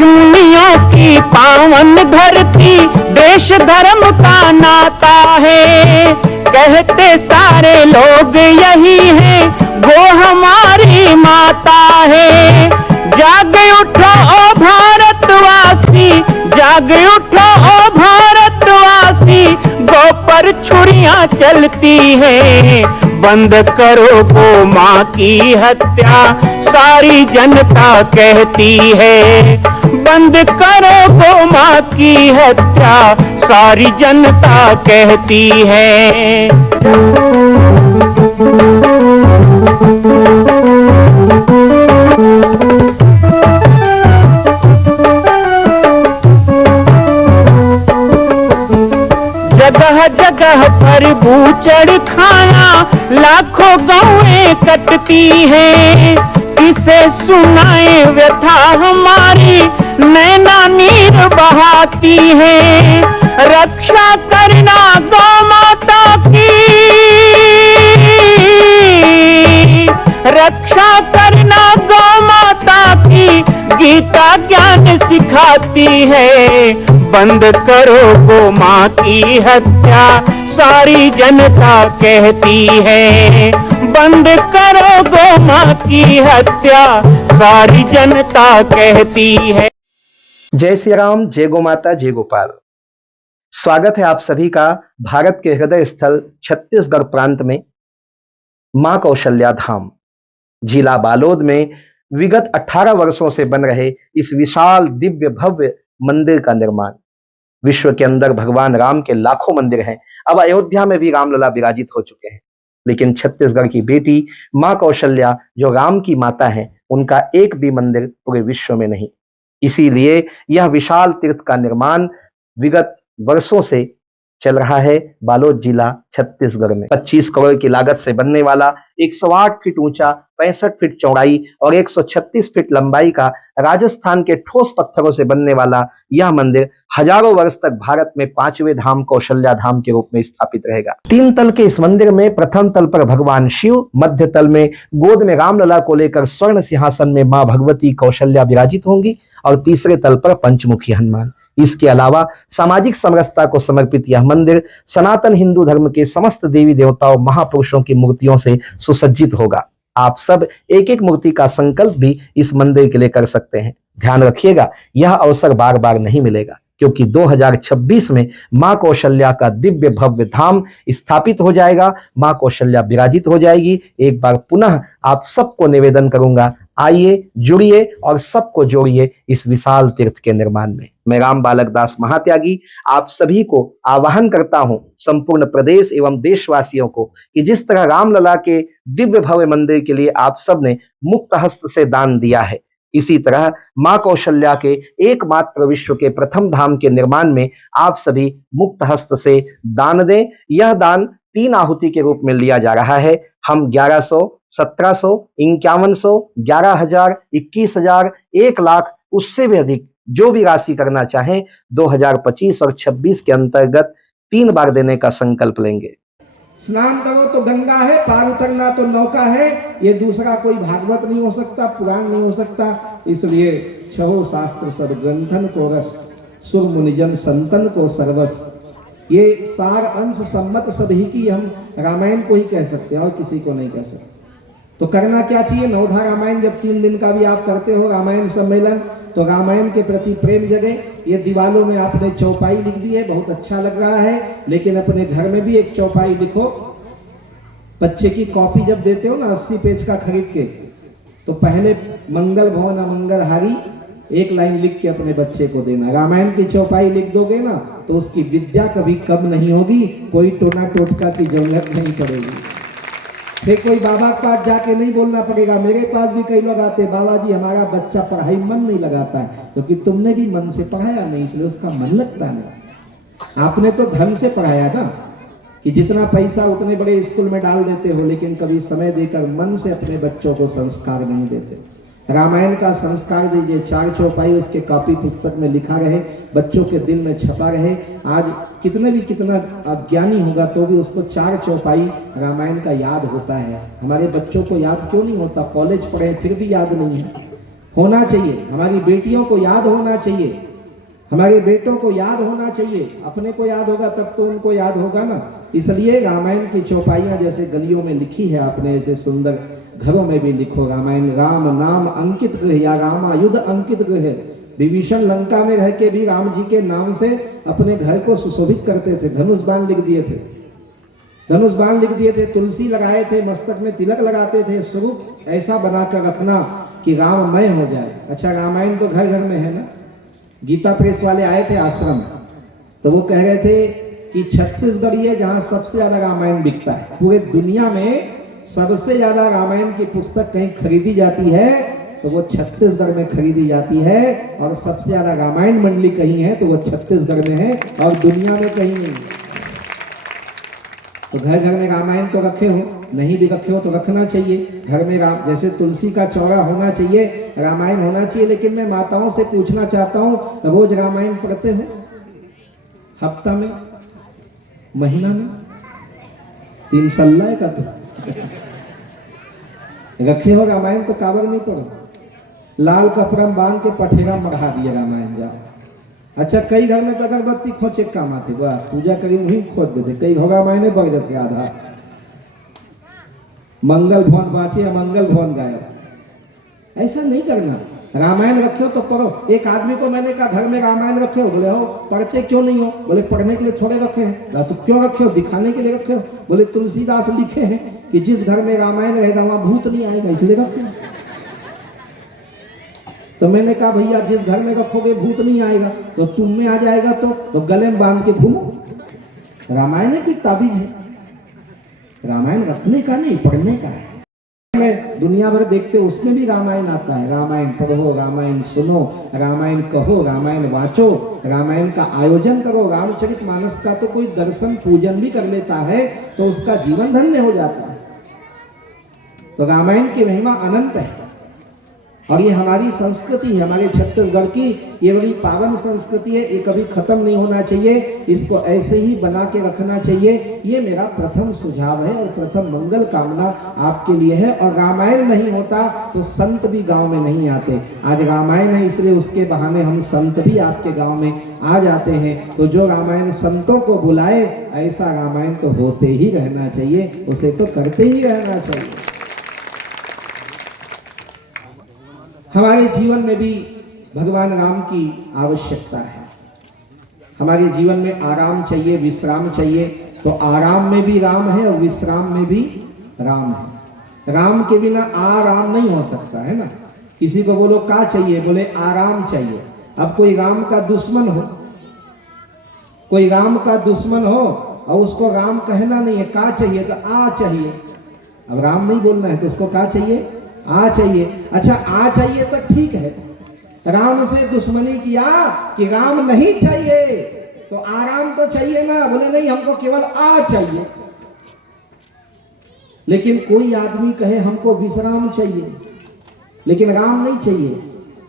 ऋषिमुनियों की पावन धरती, देश धर्म का नाता है। कहते सारे लोग यही है, वो हमारी माता है। जाग उठो ओ भारतवासी, जाग उठो ओ भारतवासी, गौ पर छुरियां चलती है। बंद करो गौ माँ की हत्या, सारी जनता कहती है। बंद करो गौ माँ की हत्या, सारी जनता कहती है। जगह जगह पर बूचड़ खाना, लाखों गौएं कटती हैं। किसे सुनाए व्यथा हमारी, नैना नीर बहाती है। रक्षा करना गौ माता की, रक्षा करना गौ माता की, गीता ज्ञान सिखाती है। बंद करो गौ माँ की हत्या, सारी जनता कहती है। बंद करो गौ माँ की हत्या, सारी जनता कहती है। जय श्री राम, जय गौ माता, जय गोपाल। स्वागत है आप सभी का भारत के हृदय स्थल छत्तीसगढ़ प्रांत में मां कौशल्या धाम जिला बालोद में विगत 18 वर्षों से बन रहे इस विशाल दिव्य भव्य मंदिर का निर्माण। विश्व के अंदर भगवान राम के लाखों मंदिर हैं। अब अयोध्या में भी रामलला विराजित हो चुके हैं, लेकिन छत्तीसगढ़ की बेटी मां कौशल्या जो राम की माता है, उनका एक भी मंदिर पूरे विश्व में नहीं। इसीलिए यह विशाल तीर्थ का निर्माण विगत वर्षों से चल रहा है बालोद जिला छत्तीसगढ़ में। 25 करोड़ की लागत से बनने वाला 108 फीट ऊंचा, 65 फीट चौड़ाई और 136 फीट लंबाई का राजस्थान के ठोस पत्थरों से बनने वाला यह मंदिर हजारों वर्ष तक भारत में 5वें धाम कौशल्या धाम के रूप में स्थापित रहेगा। 3 तल के इस मंदिर में प्रथम तल पर भगवान शिव, मध्य तल में गोद में रामलला को लेकर स्वर्ण सिंहासन में मां भगवती कौशल्या विराजित होंगी और तीसरे तल पर पंचमुखी हनुमान। इसके अलावा सामाजिक समरसता को समर्पित यह मंदिर सनातन हिंदू धर्म के समस्त देवी देवताओं महापुरुषों की मूर्तियों से सुसज्जित होगा। आप सब एक एक मूर्ति का संकल्प भी इस मंदिर के लिए कर सकते हैं। ध्यान रखिएगा, यह अवसर बार बार नहीं मिलेगा, क्योंकि 2026 में मां कौशल्या का दिव्य भव्य धाम स्थापित हो जाएगा। मां कौशल्या विराजित हो जाएगी। एक बार पुनः आप सबको निवेदन करूंगा, आइए, जुड़िए और सबको जोड़िए इस विशाल तीर्थ के निर्माण में। मैं राम बालक दास महात्यागी आप सभी को आह्वान करता हूं, संपूर्ण प्रदेश एवं देशवासियों को, कि जिस तरह रामलला के दिव्य भव्य मंदिर के लिए आप सब ने मुक्त हस्त से दान दिया है, इसी तरह मां कौशल्या के एकमात्र विश्व के प्रथम धाम के निर्माण में आप सभी मुक्त हस्त से दान दें। यह दान 3 आहुति के रूप में लिया जा रहा है। हम 1100, 1700, 5100, 11,000, 21,000, 1 लाख, उससे भी अधिक जो भी राशि करना चाहें 2025 और 26 के अंतर्गत 3 बार देने का संकल्प लेंगे। स्नान करो तो गंगा है, पार उतरना तो नौका है। ये दूसरा कोई भागवत नहीं हो सकता, पुराण नहीं हो सकता। इसलिए छहो शास्त्र सदग्रंथन को रस, सुर मुनिजन संतन को सर्वस। ये सार अंश सम्मत सभी की हम रामायण को ही कह सकते हैं और किसी को नहीं कह सकते। तो करना क्या चाहिए? नवधा रामायण जब 3 दिन का भी आप करते हो रामायण सम्मेलन, तो रामायण के प्रति प्रेम जगे। ये दीवालों में आपने चौपाई लिख दी है, बहुत अच्छा लग रहा है, लेकिन अपने घर में भी एक चौपाई लिखो। बच्चे की कॉपी जब देते हो ना 80 पेज का खरीद के, तो पहले मंगल भवन अमंगल हारी 1 लाइन लिख के अपने बच्चे को देना। रामायण की चौपाई लिख दोगे ना तो उसकी विद्या कभी कम नहीं होगी, कोई टोना टोटका की जरूरत नहीं पड़ेगी। फिर कोई बाबा के पास जाके नहीं बोलना पड़ेगा। मेरे पास भी कई लोग आते, बाबा जी हमारा बच्चा पढ़ाई मन नहीं लगाता है, क्योंकि तुमने भी मन से पढ़ाया नहीं, इसलिए उसका मन लगता नहीं। आपने तो धन से पढ़ाया ना, कि जितना पैसा उतने बड़े स्कूल में डाल देते हो, लेकिन कभी समय देकर मन से अपने बच्चों को संस्कार नहीं देते। रामायण का संस्कार दीजिए। 4 चौपाई उसके कॉपी पुस्तक में लिखा रहे, बच्चों के दिल में छपा रहे। आज कितना अज्ञानी होगा तो भी उसको 4 चौपाई रामायण का याद होता है। हमारे बच्चों को याद क्यों नहीं होता? कॉलेज पढ़े फिर भी याद नहीं है। होना चाहिए, हमारी बेटियों को याद होना चाहिए, हमारे बेटों को याद होना चाहिए। अपने को याद होगा तब तो उनको याद होगा ना। इसलिए रामायण की चौपाइयां जैसे गलियों में लिखी है आपने, ऐसे सुंदर घरों में भी लिखो रामायण। राम नाम अंकित गृह या रामायुध अंकित गृह। विभीषण लंका में रह के भी राम जी के नाम से अपने घर को सुशोभित करते थे। धनुष बाण लिख दिए थे, धनुष बाण लिख दिए थे, तुलसी लगाए थे, मस्तक में तिलक लगाते थे। स्वरूप ऐसा बनाकर रखना कि राममय हो जाए। अच्छा, रामायण तो घर घर में है ना। गीता प्रेस वाले आए थे आश्रम, तो वो कह रहे थे कि छत्तीसगढ़ ये जहां सबसे ज्यादा रामायण बिकता है, पूरे दुनिया में सबसे ज्यादा रामायण की पुस्तक कहीं खरीदी जाती है तो वो छत्तीसगढ़ में खरीदी जाती है, और सबसे ज्यादा रामायण मंडली कहीं है तो वो छत्तीसगढ़ में है और दुनिया में कहीं नहीं। तो घर घर में रामायण तो रखे हो, नहीं भी रखे हो तो रखना चाहिए घर में। राम जैसे तुलसी का चौरा होना चाहिए, रामायण होना चाहिए। लेकिन मैं माताओं से पूछना चाहता हूँ, रोज रामायण पढ़ते हो? हफ्ता में, महीना में, 3 सल्ला का तो रखे हो रामायण तो काबर नहीं पढ़ो। लाल कपड़ा बांध के पठेरा मढ़ा दिए रामायण जाओ। अच्छा, कई घर में तो अगरबत्ती खोचे काम आते, बस पूजा करी वही खोज देते। कई घर रामायण बढ़ जाते आधा। मंगल भवन बाँचे या मंगल भवन गायब। ऐसा नहीं करना। रामायण रखे हो तो पढ़ो। एक आदमी को मैंने कहा घर में रामायण रखे हो, बोले हो पढ़ते क्यों नहीं हो? बोले पढ़ने के लिए थोड़े रखे हैं। तो क्यों रखे हो? दिखाने के लिए रखे हो। बोले तुलसीदास लिखे हैं कि जिस घर में रामायण रहेगा वहां भूत नहीं आएगा, इसलिए रखे हैं। तो मैंने कहा भैया जिस घर में रखोगे भूत नहीं आएगा तो तुम में आ जाएगा, तो गले में बांध के घूमो। रामायण की ताबीज है, रामायण रखने का नहीं पढ़ने का है। में दुनिया भर देखते उसमें भी रामायण आता है। रामायण पढ़ो, रामायण सुनो, रामायण कहो, रामायण वाचो, रामायण का आयोजन करो। रामचरितमानस का तो कोई दर्शन पूजन भी कर लेता है तो उसका जीवन धन्य हो जाता है। तो रामायण की महिमा अनंत है और ये हमारी संस्कृति है, हमारे छत्तीसगढ़ की ये बड़ी पावन संस्कृति है। ये कभी खत्म नहीं होना चाहिए, इसको ऐसे ही बना के रखना चाहिए। ये मेरा प्रथम सुझाव है और प्रथम मंगल कामना आपके लिए है। और रामायण नहीं होता तो संत भी गांव में नहीं आते। आज रामायण है इसलिए उसके बहाने हम संत भी आपके गांव में आ जाते हैं। तो जो रामायण संतों को बुलाए, ऐसा रामायण तो होते ही रहना चाहिए, उसे तो करते ही रहना चाहिए। हमारे जीवन में भी भगवान राम की आवश्यकता है। हमारे जीवन में आराम चाहिए, विश्राम चाहिए, तो आराम में भी राम है और विश्राम में भी राम है। राम के बिना आराम नहीं हो सकता है ना। किसी को बोलो क्या चाहिए, बोले आराम चाहिए। अब कोई राम का दुश्मन हो, कोई राम का दुश्मन हो और उसको राम कहना नहीं है, क्या चाहिए तो आ चाहिए। अब राम नहीं बोलना है तो उसको क्या चाहिए, आ चाहिए। अच्छा, आ चाहिए तो ठीक है। राम से दुश्मनी किया कि राम नहीं चाहिए तो आराम तो चाहिए ना। बोले नहीं हमको केवल आ चाहिए। लेकिन कोई आदमी कहे हमको विश्राम चाहिए लेकिन राम नहीं चाहिए।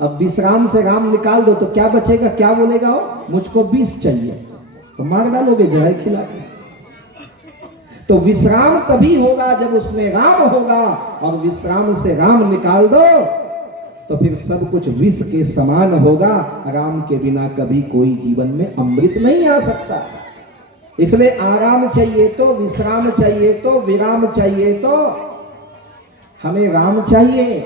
अब विश्राम से राम निकाल दो तो क्या बचेगा? क्या बोलेगा वो? मुझको विष चाहिए, तो मार डालोगे जहर खिला के। तो विश्राम तभी होगा जब उसमें राम होगा, और विश्राम से राम निकाल दो तो फिर सब कुछ विष के समान होगा। राम के बिना कभी कोई जीवन में अमृत नहीं आ सकता। इसलिए आराम चाहिए तो, विश्राम चाहिए तो, विराम चाहिए तो हमें राम चाहिए।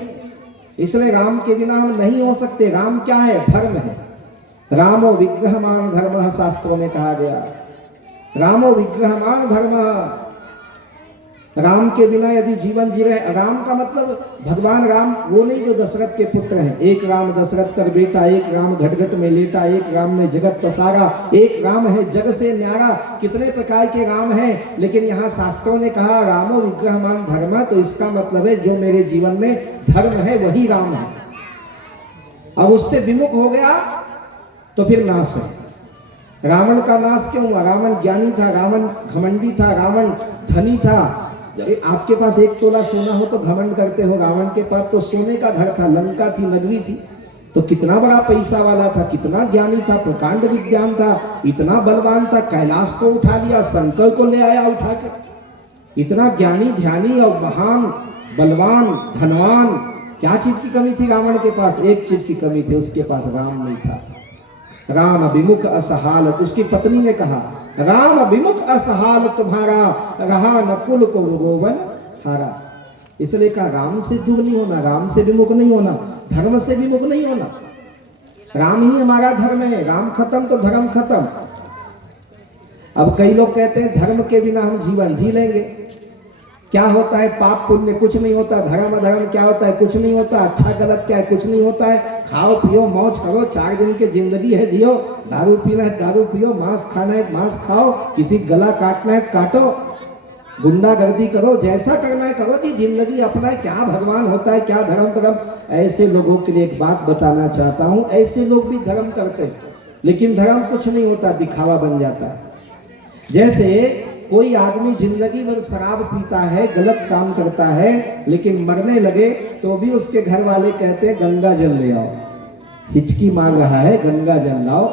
इसलिए राम के बिना हम नहीं हो सकते। राम क्या है? धर्म है। रामो विग्रहमान धर्म शास्त्रों में कहा गया। रामो विग्रहमान धर्म। राम के बिना यदि जीवन जी रहे, राम का मतलब भगवान राम वो नहीं जो दशरथ के पुत्र हैं। एक राम दशरथ कर बेटा, एक राम घट में लेटा, एक राम ने जगत पसारा, एक राम है जग से न्यारा। कितने प्रकार के राम हैं, लेकिन यहाँ शास्त्रों ने कहा रामो विग्रहमान धर्म, तो इसका मतलब है जो मेरे जीवन में धर्म है वही राम है। अब उससे विमुख हो गया तो फिर नाश है। रावण का नाश क्यों हुआ? रावण ज्ञानी था, रावण घमंडी था, रावण धनी था। आपके पास 1 तोला सोना हो तो घमंड करते हो। रावण के पास तो सोने का घर था, लंका थी, नगरी थी, तो कितना बड़ा पैसा वाला था, कितना ज्ञानी था, प्रकांड विज्ञान था, इतना बलवान था, कैलाश को उठा लिया, शंकर को ले आया उठा के। इतना ज्ञानी ध्यानी और महान बलवान धनवान क्या चीज की कमी थी रावण के पास? एक चीज की कमी थी, उसके पास राम नहीं था। राम अभिमुख असहाल, उसकी पत्नी ने कहा राम अभिमुख असहाल तुम्हारा, रहा नकुल को रोवन हारा। इसलिए कहा राम से दूर नहीं होना, राम से विमुख नहीं होना, धर्म से विमुख नहीं होना। राम ही हमारा धर्म है, राम खत्म तो धर्म खत्म। अब कई लोग कहते हैं धर्म के बिना हम जीवन जी लेंगे। क्या होता है? पाप पुण्य कुछ नहीं होता, धर्म अधर्म क्या होता है? कुछ नहीं होता, अच्छा गलत क्या है? कुछ नहीं होता है। खाओ पियो मौज करो, 4 दिन की जिंदगी है जियो। दारू पीना है दारू पियो, मांस खाना है मांस खाओ, किसी गला काटना है काटो, गुंडागर्दी करो, जैसा करना है करो जी, जिंदगी अपना है। क्या भगवान होता है, क्या धर्म धर्म? ऐसे लोगों के लिए एक बात बताना चाहता हूं, ऐसे लोग भी धर्म करते हैं, लेकिन धर्म कुछ नहीं होता, दिखावा बन जाता है। जैसे कोई आदमी जिंदगी भर शराब पीता है, गलत काम करता है, लेकिन मरने लगे तो भी उसके घर वाले कहते हैं गंगा जल ले आओ, हिचकी मांग रहा है गंगा जल लाओ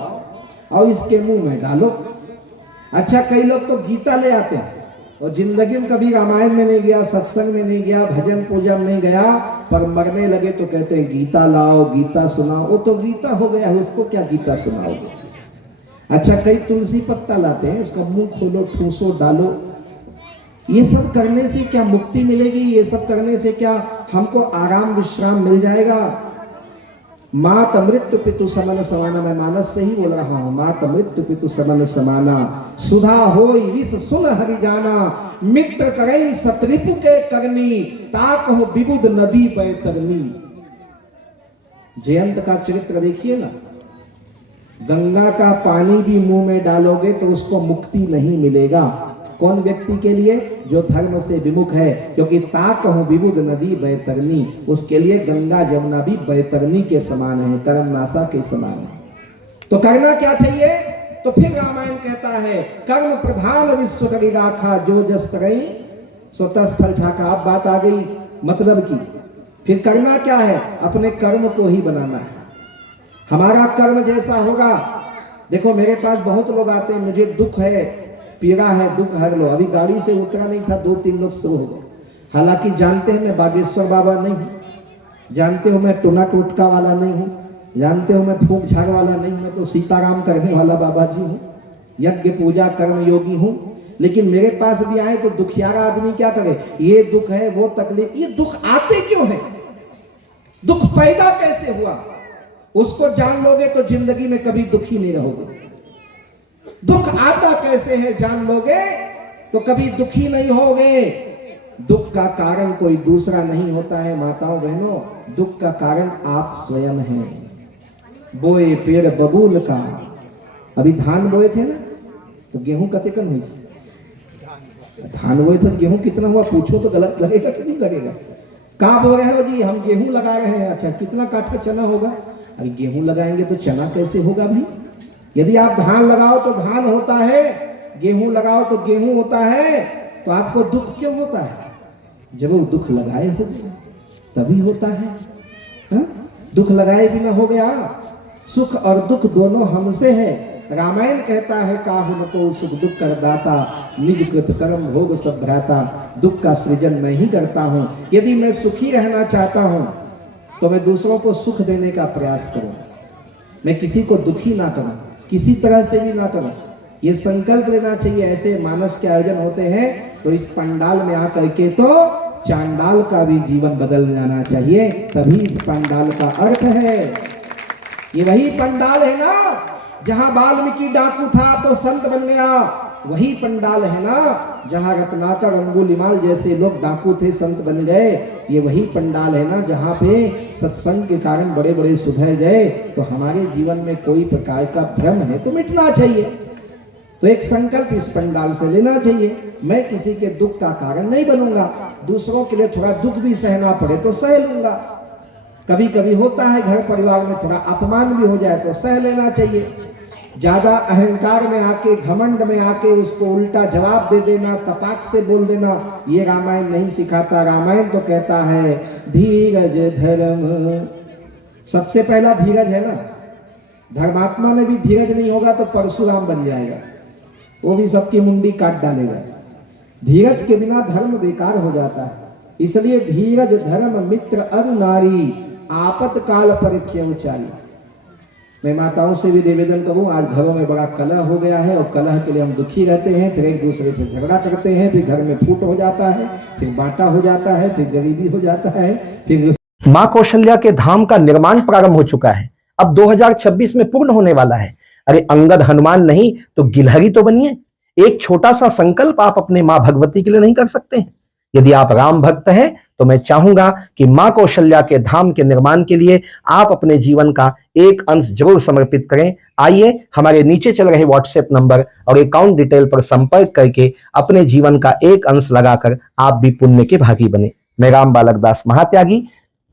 और इसके मुंह में डालो। अच्छा, कई लोग तो गीता ले आते हैं और जिंदगी में कभी रामायण में नहीं गया, सत्संग में नहीं गया, भजन पूजा में नहीं गया, पर मरने लगे तो कहते हैं गीता लाओ, गीता सुनाओ। वो तो गीता हो गया है, उसको क्या गीता सुनाओगे? अच्छा, कई तुलसी पत्ता लाते हैं, उसका मुंह खोलो, ठूसो, डालो। ये सब करने से क्या मुक्ति मिलेगी? ये सब करने से क्या हमको आराम विश्राम मिल जाएगा? मात मृत्यु पितु समन समाना, मैं मानस से ही बोल रहा हूं। मात मृत्यु पितु समन समाना, सुधा होई विष सुन हरि जाना, मित्र करई सतरिपु के करनी, ताक हो विबुध नदी बैतरनी। जयंत का चरित्र देखिए ना, गंगा का पानी भी मुंह में डालोगे तो उसको मुक्ति नहीं मिलेगा। कौन व्यक्ति के लिए? जो धर्म से विमुख है, क्योंकि ताक हो विबुध नदी बैतरनी, उसके लिए गंगा जमुना भी बैतरनी के समान है, कर्मनाशा के समान है। तो करना क्या चाहिए? तो फिर रामायण कहता है कर्म प्रधान विश्व करी राखा, जो जस करई सो तस फल ठाका। अब बात आ गई मतलब की। फिर करना क्या है? अपने कर्म को ही बनाना है। हमारा कर्म जैसा होगा, देखो मेरे पास बहुत लोग आते हैं, मुझे दुख है, पीड़ा है, दुख हर लो। अभी गाड़ी से उतरा नहीं था, 2-3 लोग शुरू हो गए। हालांकि जानते हैं मैं बागेश्वर बाबा नहीं हूँ, जानते हो मैं टोना टोटका वाला नहीं हूँ, जानते हो मैं फूंक झाग वाला नहीं हूँ, मैं तो सीताराम करने वाला बाबा जी हूँ, यज्ञ पूजा कर्म योगी हूँ। लेकिन मेरे पास भी आए तो दुखियारा आदमी क्या करे? ये दुख है, वो तकलीफ। ये दुख आते क्यों है? दुख पैदा कैसे हुआ? उसको जान लोगे तो जिंदगी में कभी दुखी नहीं रहोगे। दुख आता कैसे है जान लोगे तो कभी दुखी नहीं होगे। दुख का कारण कोई दूसरा नहीं होता है माताओं बहनों, दुख का कारण आप स्वयं हैं। बोए पेड़ बबूल का, अभी धान बोए थे ना, तो गेहूं कतेकन हुई? धान बोए थे, गेहूं कितना हुआ पूछो तो गलत लगेगा कि नहीं लगेगा? कहाँ बो रहे हो जी? हम गेहूं लगा रहे हैं। अच्छा, कितना काठा चना होगा? अरे गेहूं लगाएंगे तो चना कैसे होगा भाई? यदि आप धान लगाओ तो धान होता है, गेहूं लगाओ तो गेहूं होता है, तो आपको दुख क्यों होता है? जरूर दुख लगाए हो तभी होता है। हा? दुख लगाए बिना हो गया? सुख और दुख दोनों हमसे है। रामायण कहता है काहु न को सुख दुख कर दाता, निज कृत कर्म भोग सब भ्राता। दुख का सृजन मैं ही करता हूं। यदि मैं सुखी रहना चाहता हूं तो मैं दूसरों को सुख देने का प्रयास करूं, मैं किसी को दुखी ना करूं, किसी तरह से भी ना करूं। ये संकल्प लेना चाहिए। ऐसे मानस के आयोजन होते हैं तो इस पंडाल में आकर के तो चांडाल का भी जीवन बदल जाना चाहिए, तभी इस पंडाल का अर्थ है। ये वही पंडाल है ना जहां वाल्मीकि डाकू था तो संत बन गया, वही पंडाल है ना जहां रत्नाकर अंगुलीमाल जैसे लोग डाकू थे संत बन गए। ये वही पंडाल है ना जहां पे सत्संग के कारण बड़े बड़े सुधर गए। तो हमारे जीवन में कोई प्रकार का भ्रम है तो मिटना चाहिए। तो एक संकल्प इस पंडाल से लेना चाहिए, मैं किसी के दुख का कारण नहीं बनूंगा, दूसरों के लिए थोड़ा दुख भी सहना पड़े तो सह लूंगा। कभी कभी होता है घर परिवार में थोड़ा अपमान भी हो जाए तो सह लेना चाहिए। ज्यादा अहंकार में आके, घमंड में आके उसको उल्टा जवाब दे देना, तपाक से बोल देना, ये रामायण नहीं सिखाता। रामायण तो कहता है धीरज धर्म। सबसे पहला धीरज है ना। धर्मात्मा में भी धीरज नहीं होगा तो परशुराम बन जाएगा, वो भी सबकी मुंडी काट डालेगा। धीरज के बिना धर्म बेकार हो जाता है। इसलिए धीरज धर्म मित्र अरु नारी आपत काल परिख्य उचारी। मैं माताओं से भी निवेदन करूं, आज घरों में बड़ा कलह हो गया है और कलह के लिए हम दुखी रहते हैं, फिर एक दूसरे से झगड़ा करते हैं, फिर घर में फूट हो जाता है, फिर बांटा हो जाता है, फिर गरीबी हो जाता है, फिर मां कौशल्या के धाम का निर्माण प्रारंभ हो चुका है, अब 2026 में पूर्ण होने वाला है। अरे अंगद हनुमान नहीं तो गिलहरी तो बनिए। एक छोटा सा संकल्प आप अपने मां भगवती के लिए नहीं कर सकते हैं? यदि आप राम भक्त हैं तो मैं चाहूंगा कि मां कौशल्या के धाम के निर्माण के लिए आप अपने जीवन का एक अंश जरूर समर्पित करें। आइए हमारे नीचे चल रहे व्हाट्सएप नंबर और अकाउंट डिटेल पर संपर्क करके अपने जीवन का एक अंश लगाकर आप भी पुण्य के भागी बने। मैं राम बालक दास महात्यागी,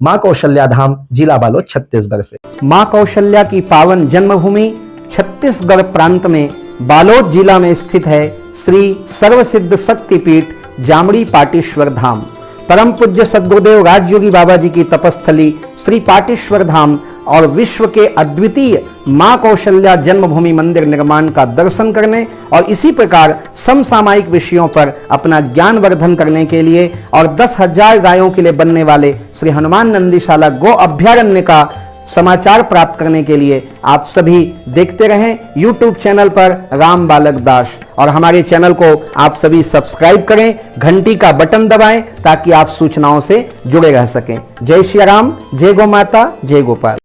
मां कौशल्या धाम, जिला बालोद, छत्तीसगढ़ से। मां कौशल्या की पावन जन्मभूमि छत्तीसगढ़ प्रांत में बालोद जिला में स्थित है श्री सर्वसिद्ध शक्तिपीठ जामड़ी पाटेश्वर धाम। परम पूज्य सद्गुरुदेव राजयोगी बाबा जी की तपस्थली श्री पाटेश्वर धाम और विश्व के अद्वितीय मां कौशल्या जन्मभूमि मंदिर निर्माण का दर्शन करने और इसी प्रकार समसामयिक विषयों पर अपना ज्ञान वर्धन करने के लिए और 10,000 गायों के लिए बनने वाले श्री हनुमान नंदीशाला गो अभ्यारण्य का समाचार प्राप्त करने के लिए आप सभी देखते रहें YouTube चैनल पर राम बालक दास, और हमारे चैनल को आप सभी सब्सक्राइब करें, घंटी का बटन दबाएं ताकि आप सूचनाओं से जुड़े रह सकें। जय श्री राम, जय गौ माता, जय गोपाल।